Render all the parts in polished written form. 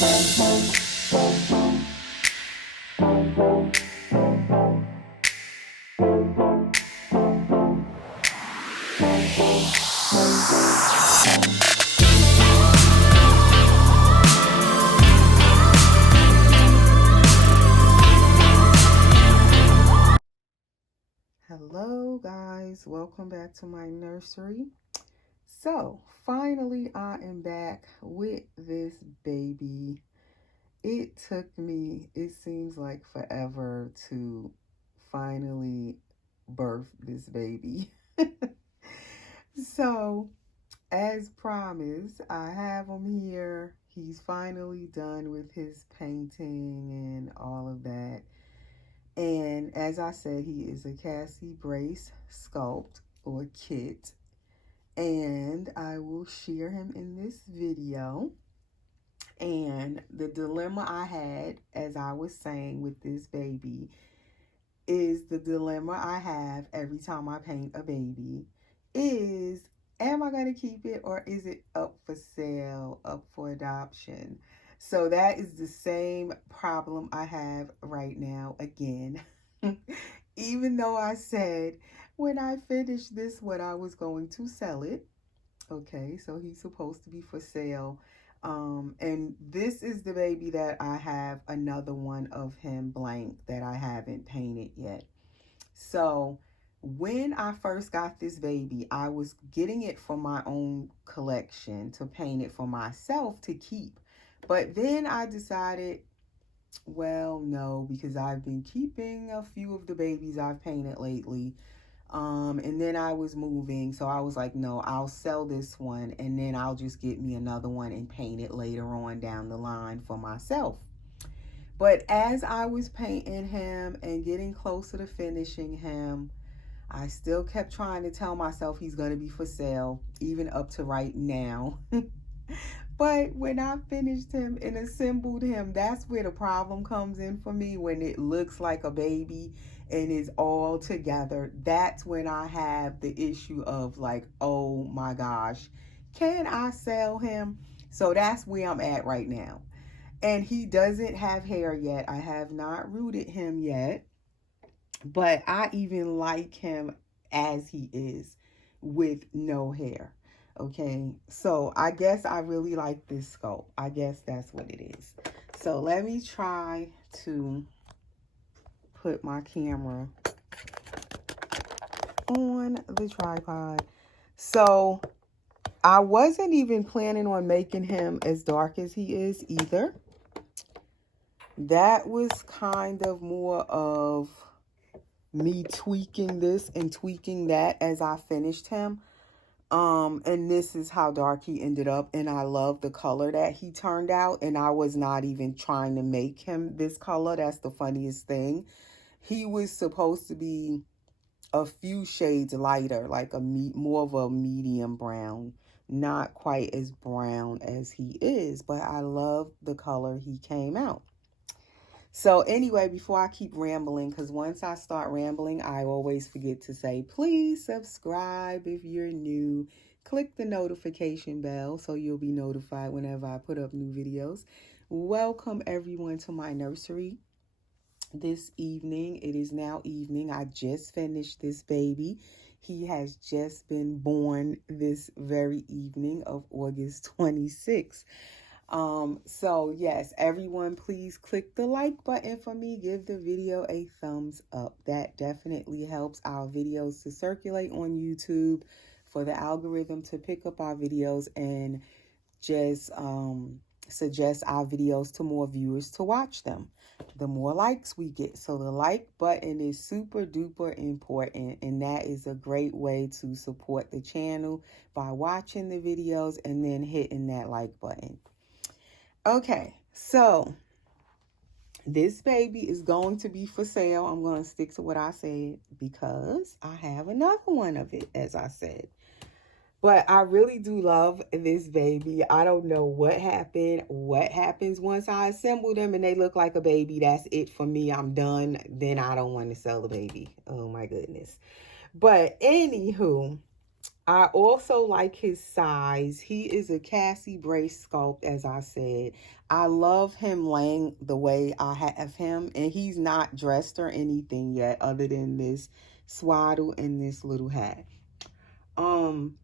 Hello guys, welcome back to my nursery. So finally I am back with this baby. It took me, it seems like forever to finally birth this baby. So as promised, I have him here. He's finally done with his painting and all of that. And as I said, he is a Cassie brace sculpt or kit. And I will share him in this video. And the dilemma I had, as I was saying with this baby, is the dilemma I have every time I paint a baby is, am I going to keep it or is it up for sale, up for adoption? So that is the same problem I have right now again. Even though I said when I finish this one, I was going to sell it. Okay, so he's supposed to be for sale. And this is the baby that I have another one of him blank that I haven't painted yet. So when I first got this baby, I was getting it for my own collection to paint it for myself to keep. But then I decided, well, no, because I've been keeping a few of the babies I've painted lately. And then I was moving, so I was like, no, I'll sell this one and then I'll just get me another one and paint it later on down the line for myself. But as I was painting him and getting closer to finishing him, I still kept trying to tell myself he's going to be for sale, even up to right now. But when I finished him and assembled him, that's where the problem comes in for me. When it looks like a baby and is all together, that's when I have the issue of like, oh my gosh, can I sell him? So that's where I'm at right now. And he doesn't have hair yet. I have not rooted him yet. But I even like him as he is with no hair. Okay, so I guess I really like this sculpt. I guess that's what it is. So let me try to put my camera on the tripod. So I wasn't even planning on making him as dark as he is either. That was kind of more of me tweaking this and tweaking that as I finished him. And this is how dark he ended up, and I love the color that he turned out, and I was not even trying to make him this color. That's the funniest thing. He was supposed to be a few shades lighter, like more of a medium brown, not quite as brown as he is, but I love the color he came out. So anyway, before I keep rambling, because once I start rambling, I always forget to say, please subscribe if you're new. Click the notification bell so you'll be notified whenever I put up new videos. Welcome everyone to my nursery this evening. It is now evening. I just finished this baby. He has just been born this very evening of August 26th. So yes, everyone, please click the like button for me. Give the video a thumbs up. That definitely helps our videos to circulate on YouTube, for the algorithm to pick up our videos and just suggest our videos to more viewers to watch them. The more likes we get. So the like button is super duper important, and that is a great way to support the channel by watching the videos and then hitting that like button. Okay, so this baby is going to be for sale. I'm going to stick to what I said because I have another one of it, as I said. But I really do love this baby. I don't know what happened. What happens once I assemble them and they look like a baby, that's it for me. I'm done. Then I don't want to sell the baby. Oh my goodness. But anywho, I also like his size. He is a Cassie brace sculpt, as I said. I love him laying the way I have him, and he's not dressed or anything yet other than this swaddle and this little hat. Um,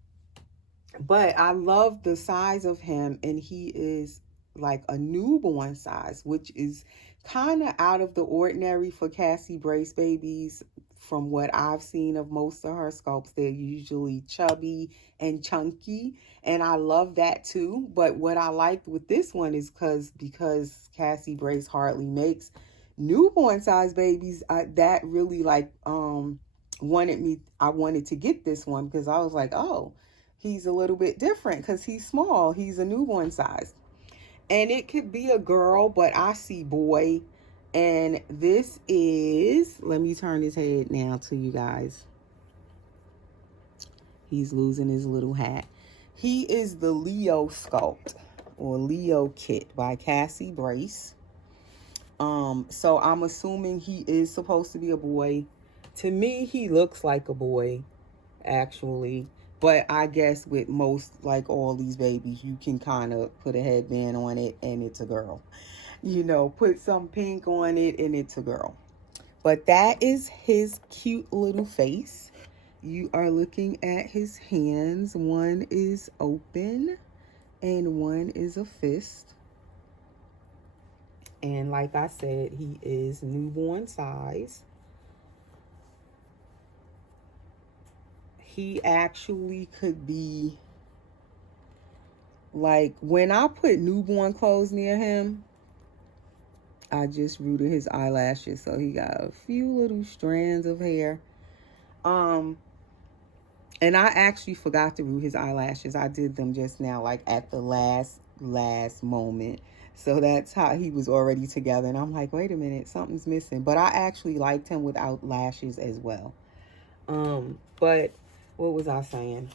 but I love the size of him, and he is like a newborn size, which is kind of out of the ordinary for Cassie brace babies. From what I've seen of most of her sculpts, they're usually chubby and chunky, and I love that too. But what I liked with this one is because Cassie brace hardly makes newborn size babies, that really like I wanted to get this one because I was like, oh, he's a little bit different because he's small. He's a newborn size. And it could be a girl, but I see boy. And this is, let me turn his head now to you guys. He's losing his little hat. He is the Leo sculpt or Leo kit by Cassie Brace. So I'm assuming he is supposed to be a boy. To me, he looks like a boy, actually. But I guess with most, like all these babies, you can kind of put a headband on it and it's a girl. You know, put some pink on it and it's a girl. But that is his cute little face. You are looking at his hands. One is open and one is a fist. And like I said, he is newborn size. He actually could be, like, when I put newborn clothes near him, I just rooted his eyelashes, so he got a few little strands of hair. And I actually forgot to root his eyelashes. I did them just now, like at the last moment. So that's how he was already together. And I'm like, wait a minute, something's missing. But I actually liked him without lashes as well. But what was I saying?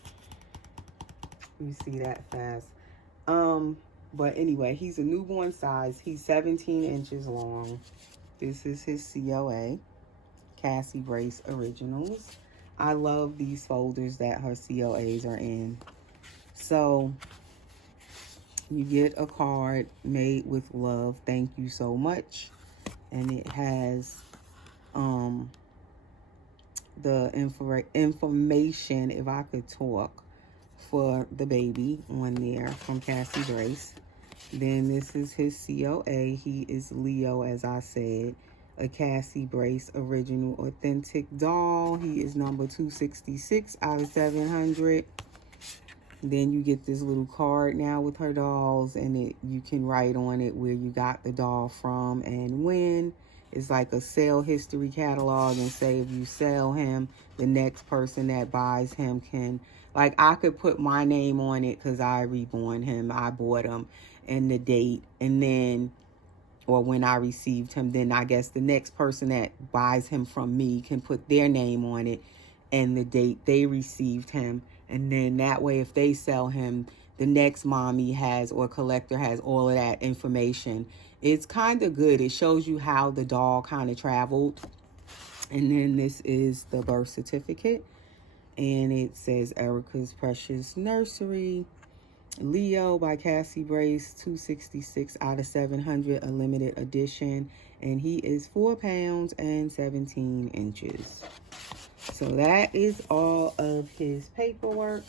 You see that fast. But anyway, he's a newborn size. He's 17 inches long. This is his COA, Cassie Brace Originals. I love these folders that her COAs are in. So you get a card made with love. Thank you so much. And it has the information, if I could talk, for the baby on there from Cassie Brace. Then this is his COA. He is Leo, as I said. A Cassie Brace original authentic doll. He is number 266 out of 700. Then you get this little card now with her dolls, and you can write on it where you got the doll from and when. It's like a sale history catalog, and say if you sell him, the next person that buys him can, like, I could put my name on it because I reborn him, I bought him, and the date, and then, or when I received him, then I guess the next person that buys him from me can put their name on it and the date they received him. And then that way, if they sell him, the next mommy has, or collector has, all of that information. It's kind of good. It shows you how the doll kind of traveled. And then this is the birth certificate. And it says Erica's Precious Nursery, Leo by Cassie Brace, 266 out of 700, a limited edition. And he is 4 pounds and 17 inches. So that is all of his paperwork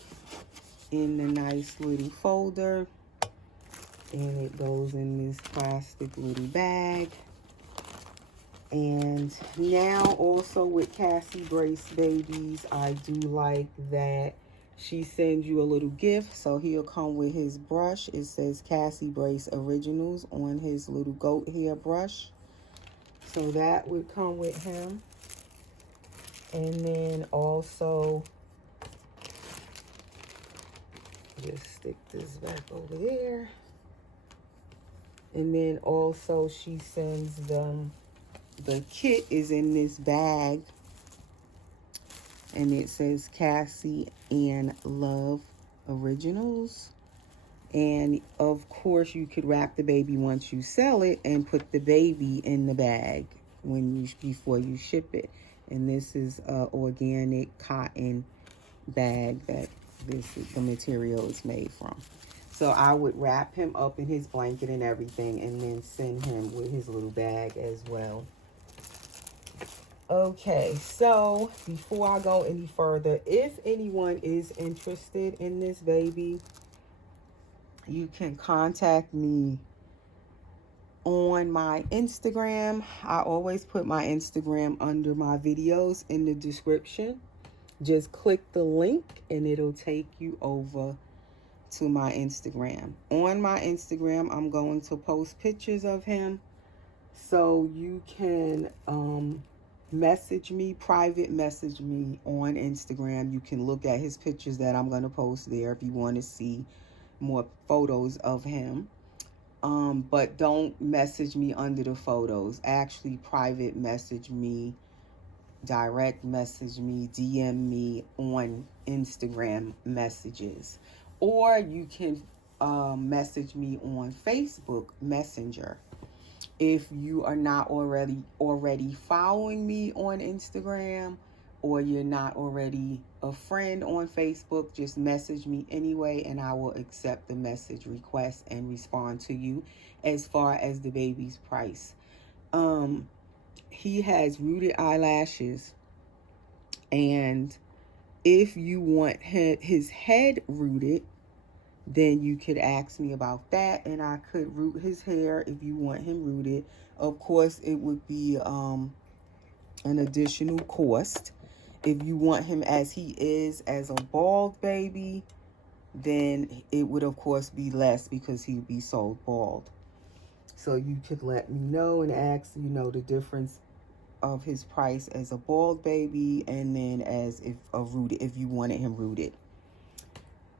in the nice little folder. And it goes in this plastic little bag. And now also with Cassie Brace babies, I do like that she sends you a little gift. So he'll come with his brush. It says Cassie Brace Originals on his little goat hair brush. So that would come with him. And then also, just stick this back over there. And then also she sends them, the kit is in this bag. And it says Cassie and Love Originals. And of course you could wrap the baby once you sell it and put the baby in the bag before you ship it. And this is a organic cotton bag that the material is made from. So I would wrap him up in his blanket and everything, and then send him with his little bag as well. Okay, so before I go any further, if anyone is interested in this baby, you can contact me on my Instagram. I always put my Instagram under my videos in the description. Just click the link and it'll take you over to my Instagram. On my Instagram, I'm going to post pictures of him, so you can message me, private message me on Instagram. You can look at his pictures that I'm going to post there if you want to see more photos of him. But don't message me under the photos. Actually, private message me, direct message me, DM me on Instagram messages. Or you can message me on Facebook Messenger. If you are not already following me on Instagram, or you're not already a friend on Facebook, just message me anyway, and I will accept the message request and respond to you as far as the baby's price. He has rooted eyelashes, and if you want his head rooted, then you could ask me about that, and I could root his hair if you want him rooted. Of course, it would be an additional cost. If you want him as he is, as a bald baby, then it would of course be less because he would be sold bald. So you could let me know and ask, the difference of his price as a bald baby, and then as if you wanted him rooted.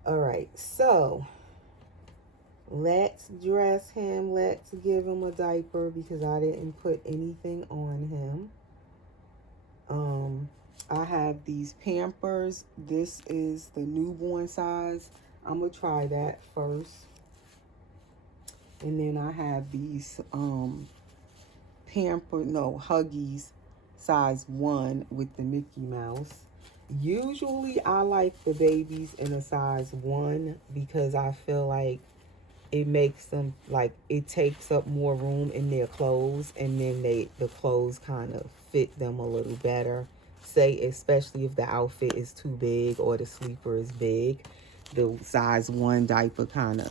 All right, so let's dress him. Let's give him a diaper because I didn't put anything on him. I have these Pampers. This is the newborn size. I'm going to try that first. And then I have these Huggies size 1 with the Mickey Mouse. Usually I like the babies in a size 1 because I feel like it makes them, it takes up more room in their clothes, and then the clothes kind of fit them a little better. Say, especially if the outfit is too big or the sleeper is big, the size 1 diaper kind of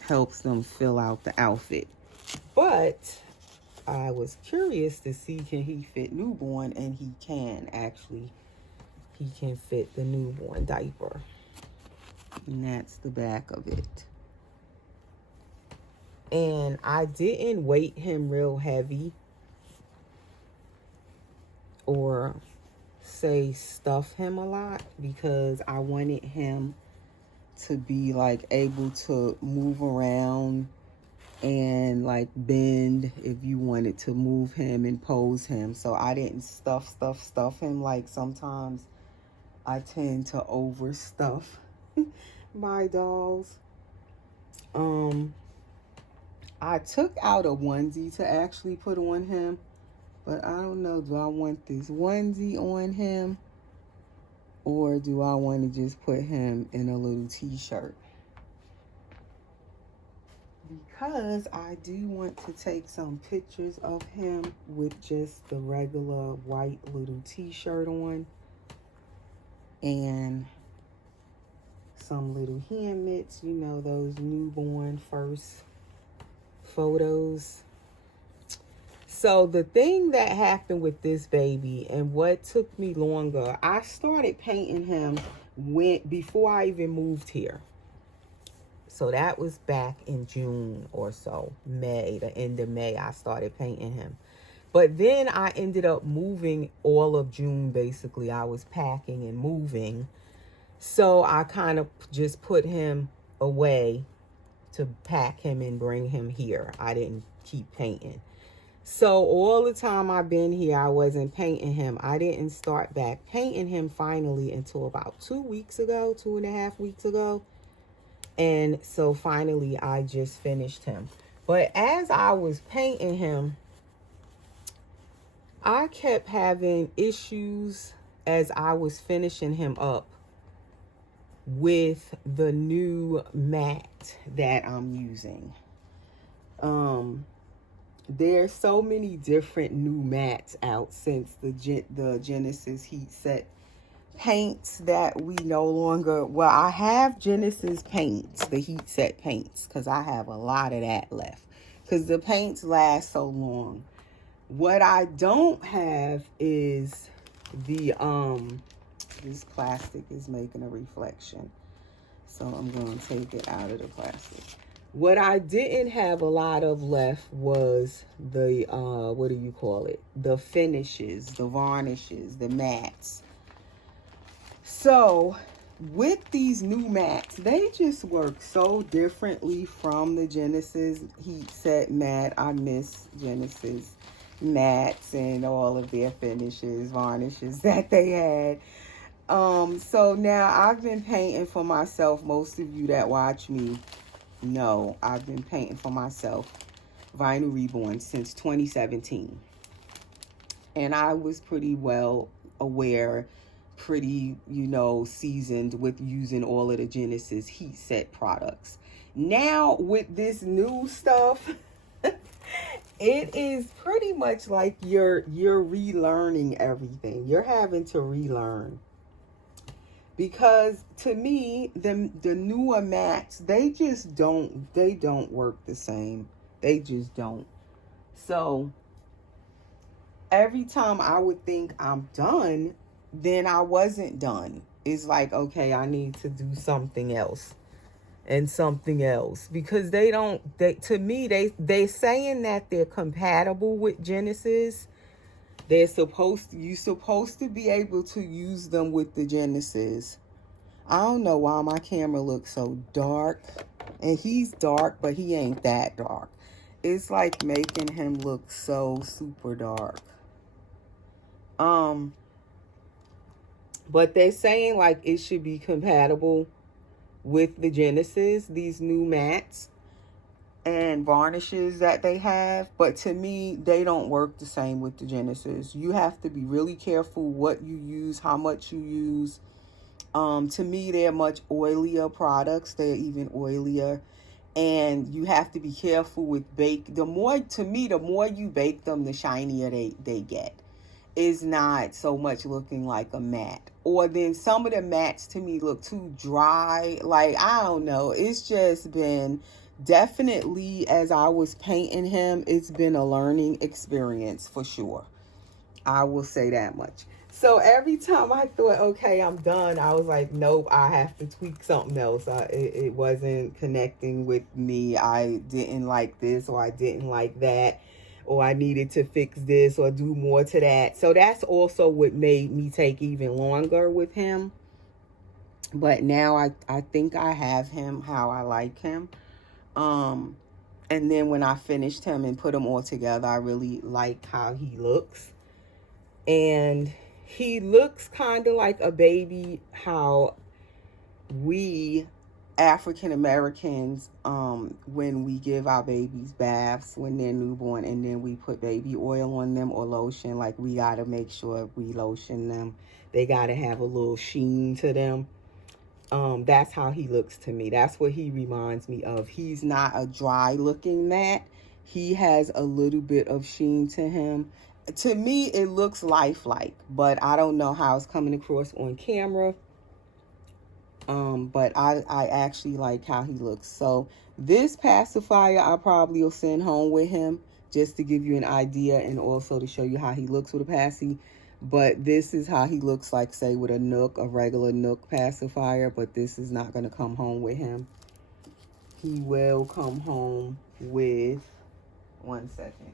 helps them fill out the outfit. But I was curious to see, can he fit newborn? And he can actually. He can fit the newborn diaper. And that's the back of it. And I didn't weight him real heavy or say stuff him a lot because I wanted him to be able to move around and bend if you wanted to move him and pose him. So I didn't stuff him like sometimes I tend to overstuff my dolls. I took out a onesie to actually put on him, but I don't know, do I want this onesie on him, or do I want to just put him in a little t-shirt? Because I do want to take some pictures of him with just the regular white little t-shirt on and some little hand mitts, those newborn first photos. So the thing that happened with this baby, and what took me longer, I started painting him before I even moved here. So that was back in June or so, May, the end of May, I started painting him. But then I ended up moving all of June, basically. I was packing and moving. So I kind of just put him away to pack him and bring him here. I didn't keep painting. So all the time I've been here, I wasn't painting him. I didn't start back painting him finally until about 2.5 weeks ago. And so finally I just finished him. But as I was painting him, I kept having issues as I was finishing him up with the new mat that I'm using. There's so many different new mats out since the Genesis heat set paints that we no longer, well, I have Genesis paints, the heat set paints, because I have a lot of that left because the paints last so long. What I don't have is the this plastic is making a reflection, so I'm going to take it out of the plastic. What I didn't have a lot of left was the what do you call it, the finishes, the varnishes, the mats. So with these new mats, they just work so differently from the Genesis heat set mat. I miss Genesis mats and all of their finishes, varnishes that they had. So now I've been painting for myself. Most of you that watch me know I've been painting for myself Vinyl Reborn since 2017. And I was pretty well aware, pretty, seasoned with using all of the Genesis heat set products. Now with this new stuff, it is pretty much like you're relearning everything. You're having to relearn. Because to me, the newer mats, they don't work the same. They just don't. So every time I would think I'm done, then I wasn't done. It's like, okay, I need to do something else and something else, because to me, they saying that they're compatible with Genesis. You're supposed to be able to use them with the Genesis. I don't know why my camera looks so dark, and he's dark, but he ain't that dark. It's like making him look so super dark. But they're saying like it should be compatible with the Genesis, these new mats and varnishes that they have. But to me, they don't work the same with the Genesis. You have to be really careful what you use, how much you use. To me, they're much oilier products. They're even oilier. And you have to be careful with bake. The more you bake them, the shinier they get. Is not so much looking like a matte. Or then some of the mattes to me look too dry. Like, I don't know. It's just been definitely, as I was painting him, it's been a learning experience for sure. I will say that much. So every time I thought, okay, I'm done, I was like, nope, I have to tweak something else. It wasn't connecting with me. I didn't like this, or I didn't like that, or I needed to fix this or do more to that. So that's also what made me take even longer with him. But now I think I have him how I like him. And then when I finished him and put him all together, I really like how he looks. And he looks kind of like a baby, how we African Americans, when we give our babies baths when they're newborn, and then we put baby oil on them or lotion, like we got to make sure we lotion them. They got to have a little sheen to them. That's how he looks to me. That's what he reminds me of. He's not a dry looking mat. He has a little bit of sheen to him. To me, it looks lifelike, but I don't know how it's coming across on camera. But I actually like how he looks. So this pacifier, I probably will send home with him just to give you an idea and also to show you how he looks with a passy. But this is how he looks like, say, with a Nook, a regular Nook pacifier. But this is not going to come home with him. He will come home with, one second.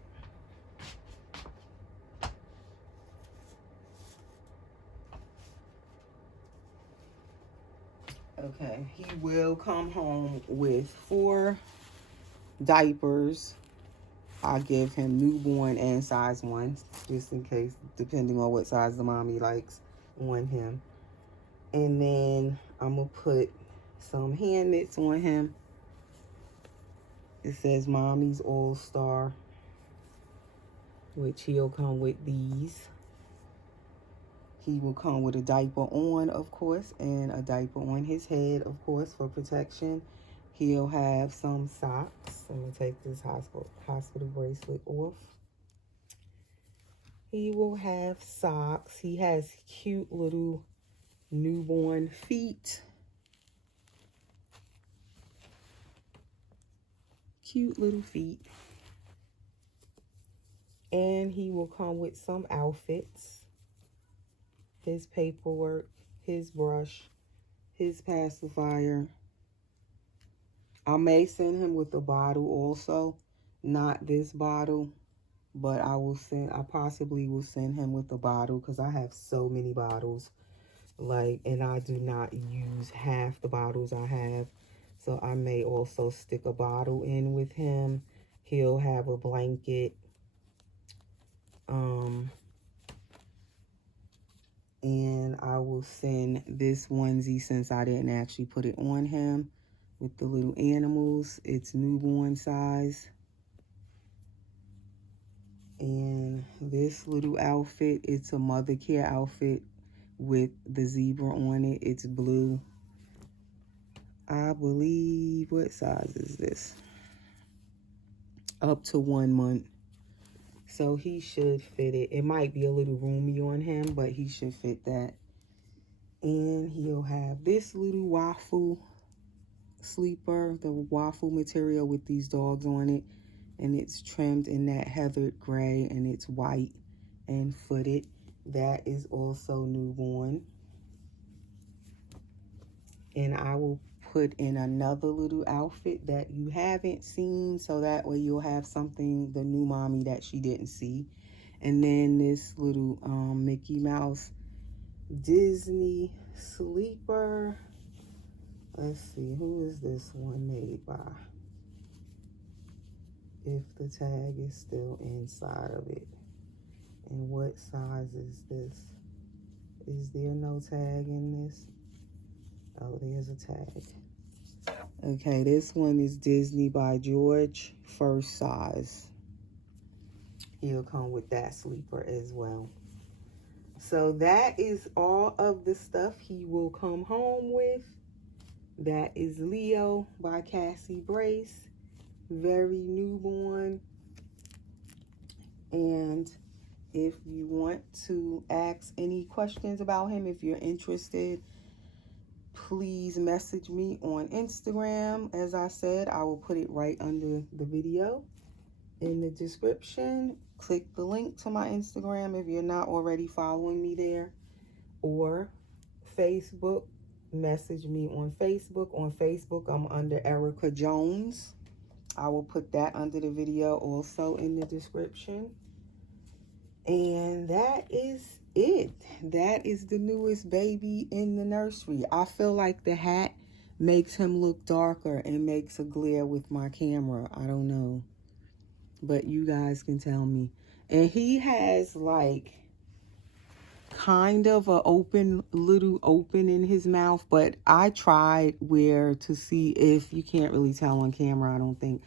Okay, he will come home with 4 diapers. I give him newborn and size 1, just in case, depending on what size the mommy likes on him. And then I'm going to put some hand mitts on him. It says Mommy's All Star, which he'll come with these. He will come with a diaper on, of course, and a diaper on his head, of course, for protection. He'll have some socks. Let me take this hospital bracelet off. He will have socks. He has cute little newborn feet. Cute little feet. And he will come with some outfits. His paperwork, his brush, his pacifier. I may send him with a bottle also. Not this bottle, but I possibly will send him with a bottle because I have so many bottles. And I do not use half the bottles I have. So I may also stick a bottle in with him. He'll have a blanket. And I will send this onesie, since I didn't actually put it on him, with the little animals. It's newborn size. And this little outfit, it's a mother care outfit with the zebra on it. It's blue. I believe, what size is this? Up to 1 month. So he should fit it. It might be a little roomy on him, but he should fit that. And he'll have this little waffle sleeper, the waffle material with these dogs on it. And it's trimmed in that heathered gray, and it's white and footed. That is also newborn. And I will put in another little outfit that you haven't seen, so that way you'll have something, the new mommy, that she didn't see. And then this little Mickey Mouse Disney sleeper. Let's see, who is this one made by? If the tag is still inside of it. And what size is this? Is there no tag in this? Oh, there's a tag. Okay, this one is Disney by George, first size. He'll come with that sleeper as well. So that is all of the stuff he will come home with. That is Leo by Cassie Brace. Very newborn. And if you want to ask any questions about him, if you're interested, please message me on Instagram. As I said, I will put it right under the video in the description. Click the link to my Instagram if you're not already following me there. Or Facebook, message me on Facebook. On Facebook, I'm under Erica Jones. I will put that under the video also in the description. And that is it. That is the newest baby in the nursery. I feel like the hat makes him look darker and makes a glare with my camera. I don't know, but you guys can tell me. And he has like kind of a little open in his mouth, but I tried to see if, you can't really tell on camera, I don't think,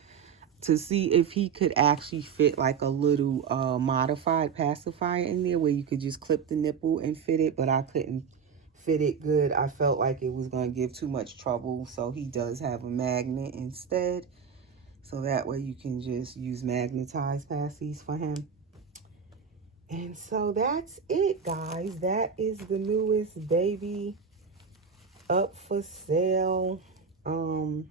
to see if he could actually fit like a little modified pacifier in there where you could just clip the nipple and fit it, but I couldn't fit it good. I felt like it was going to give too much trouble, so he does have a magnet instead, so that way you can just use magnetized passies for him. And so that's it, guys. That is the newest baby up for sale. I'm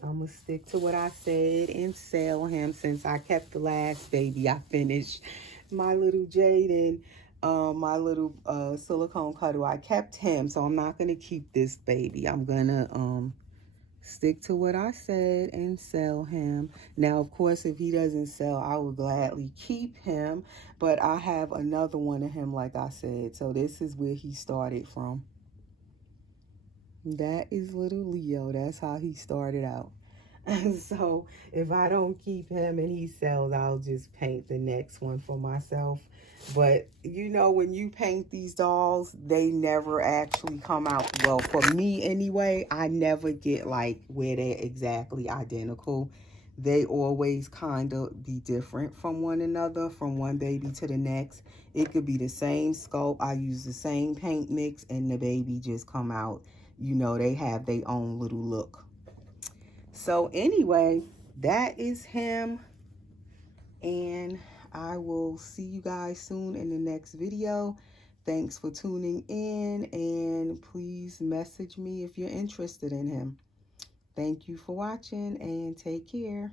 gonna stick to what I said and sell him, since I kept the last baby. I finished my little Jaden, my little silicone cuddle. I kept him, so I'm not gonna keep this baby. I'm gonna stick to what I said and sell him. Now, of course, if he doesn't sell, I will gladly keep him, but I have another one of him, like I said. So this is where he started from. That is little Leo. That's how he started out. So if I don't keep him and he sells, I'll just paint the next one for myself. But you know, when you paint these dolls, they never actually come out, well, for me anyway, I never get like where they're exactly identical. they always kind of be different from one another, from one baby to the next. It could be the same sculpt. I use the same paint mix and the baby just come out, you know, they have their own little look. So anyway, that is him, and I will see you guys soon in the next video. Thanks for tuning in, and please message me if you're interested in him. Thank you for watching, and take care.